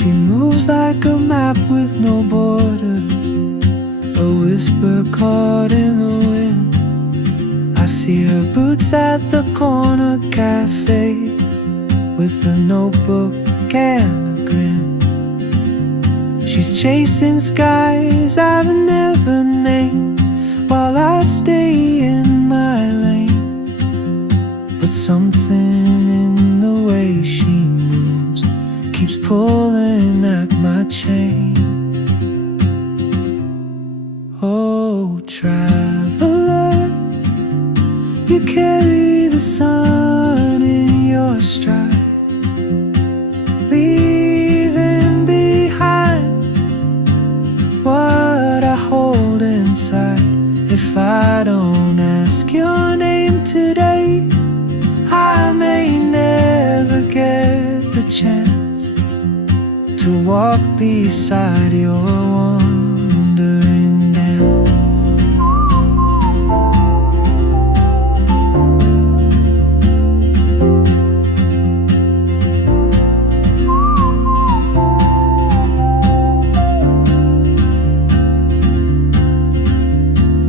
She moves like a map with no borders, a whisper caught in the wind. I see her boots at the corner cafe, with a notebook and a grin. She's chasing skies I've never named, while I stay in my lane. But something in the way she moves keeps pulling at my chain. Oh, traveler, you carry the sun in your stride, leaving behind what I hold inside. If I don't ask your name today, I may never get the chance to walk beside your wandering dance.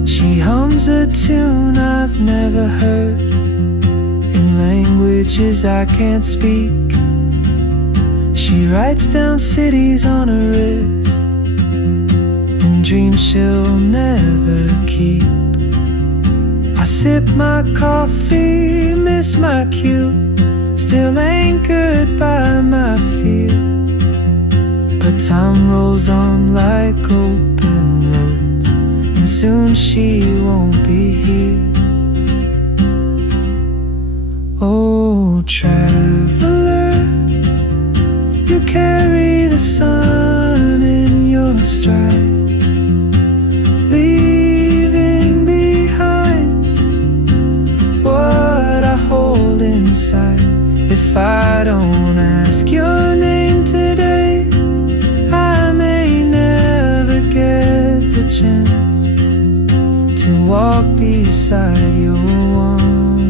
She hums a tune I've never heard, in languages I can't speak. She writes down cities on her wrist, and dreams she'll never keep. I sip my coffee, miss my cue, still anchored by my fear. But time rolls on like open roads, and soon she won't be here. Oh, traveler, you carry the sun in your stride, leaving behind what I hold inside. If I don't ask your name today, I may never get the chance to walk beside your one.